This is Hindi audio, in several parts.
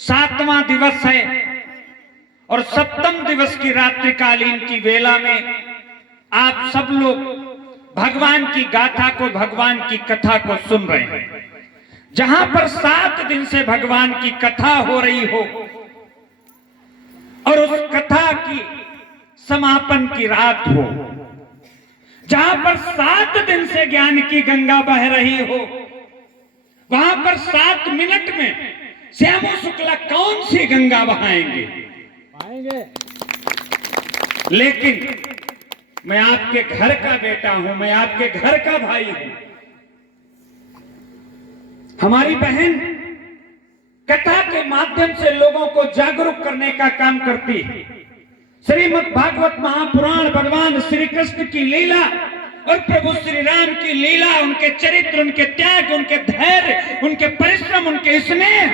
7वां दिवस है और 7वें दिवस की रात्रिकालीन की वेला में आप सब लोग भगवान की गाथा को, भगवान की कथा को सुन रहे हैं। जहां पर 7 दिन से भगवान की कथा हो रही हो और उस कथा की समापन की रात हो, जहां पर 7 दिन से ज्ञान की गंगा बह रही हो, वहां पर 7 मिनट में श्यामो शुक्ला कौन सी गंगा बहाएंगे? लेकिन मैं आपके घर का बेटा हूं, मैं आपके घर का भाई हूं। हमारी बहन कथा के माध्यम से लोगों को जागरूक करने का काम करती है। श्रीमद् भागवत महापुराण भगवान श्री कृष्ण की लीला और प्रभु श्री राम की लीला, उनके चरित्र, उनके त्याग, उनके धैर्य, उनके परिश्रम, उनके स्नेह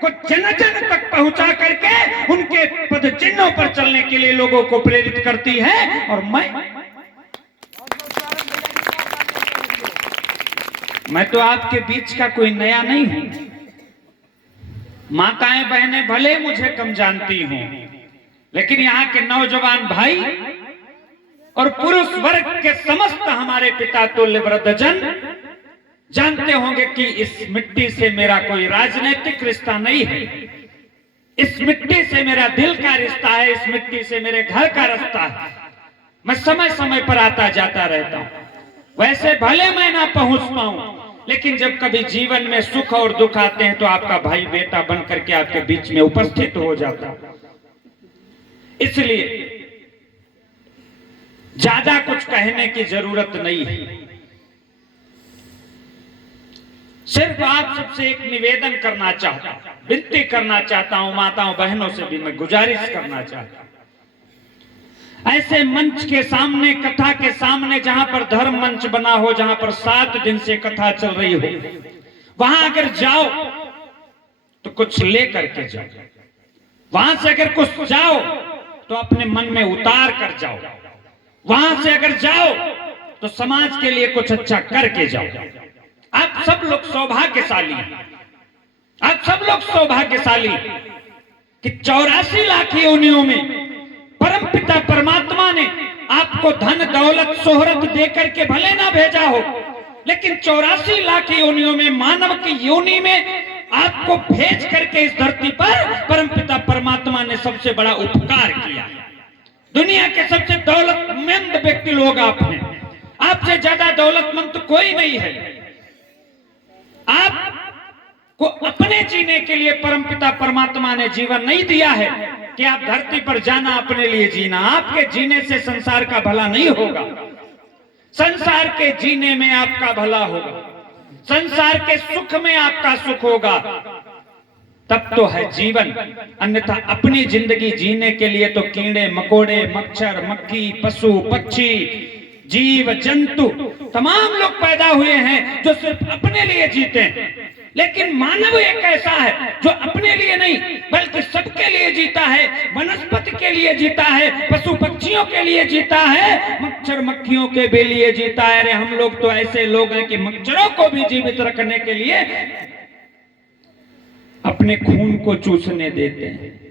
को जन जन तक पहुंचा करके उनके पद चिन्हों पर चलने के लिए लोगों को प्रेरित करती है। और मैं तो आपके बीच का कोई नया नहीं हूं। माताएं बहनें भले मुझे कम जानती हूं, लेकिन यहाँ के नौजवान भाई और पुरुष वर्ग के समस्त हमारे पिता तुल्य वृद्धजन जानते होंगे कि इस मिट्टी से मेरा कोई राजनीतिक रिश्ता नहीं है। इस मिट्टी से मेरा दिल का रिश्ता है, इस मिट्टी से मेरे घर का रिश्ता है। मैं समय समय पर आता जाता रहता हूं। वैसे भले मैं ना पहुंच पाऊं, लेकिन जब कभी जीवन में सुख और दुख आते हैं तो आपका भाई बेटा बन करके आपके बीच में उपस्थित हो जाता। इसलिए ज्यादा कुछ कहने की जरूरत नहीं है। सिर्फ आप सबसे एक निवेदन करना चाहता हूं, विनती करना चाहता हूं, माताओं बहनों से भी मैं गुजारिश करना चाहता हूं। ऐसे मंच के सामने, कथा के सामने, जहां पर धर्म मंच बना हो, जहां पर 7 दिन से कथा चल रही हो, वहां अगर जाओ तो कुछ ले करके जाओ। वहां से अगर कुछ जाओ तो अपने मन में उतार कर जाओ। वहां से अगर जाओ तो समाज के लिए कुछ अच्छा करके जाओ। आप सब लोग सौभाग्यशाली हैं। आप सब लोग सौभाग्यशाली कि 84 लाख योनियों में परमपिता परमात्मा ने आपको धन दौलत शोहरत देकर के भले ना भेजा हो, लेकिन 84 लाख योनियों में मानव की योनि में आपको भेज करके इस धरती पर परमपिता परमात्मा ने सबसे बड़ा उपकार किया। दुनिया के सबसे दौलतमंद व्यक्ति लोग आप हैं। आपसे ज्यादा दौलतमंद तो कोई नहीं है। आपको अपने जीने के लिए परमपिता परमात्मा ने जीवन नहीं दिया है कि आप धरती पर जाना अपने लिए जीना। आपके जीने से संसार का भला नहीं होगा। संसार के जीने में आपका भला होगा, संसार के सुख में आपका सुख होगा, तब तो है जीवन। अन्यथा अपनी जिंदगी जीने के लिए तो कीड़े मकोड़े, मच्छर मक्खी, पशु पक्षी, जीव जंतु तमाम लोग पैदा हुए हैं जो सिर्फ अपने लिए जीते हैं। लेकिन मानव एक ऐसा है जो अपने लिए नहीं बल्कि सबके लिए जीता है। वनस्पति के लिए जीता है, पशु पक्षियों के लिए जीता है, मच्छर मक्खियों के भी लिए जीता है। अरे हम लोग तो ऐसे लोग हैं कि मच्छरों को भी जीवित रखने के लिए अपने खून को चूसने देते हैं।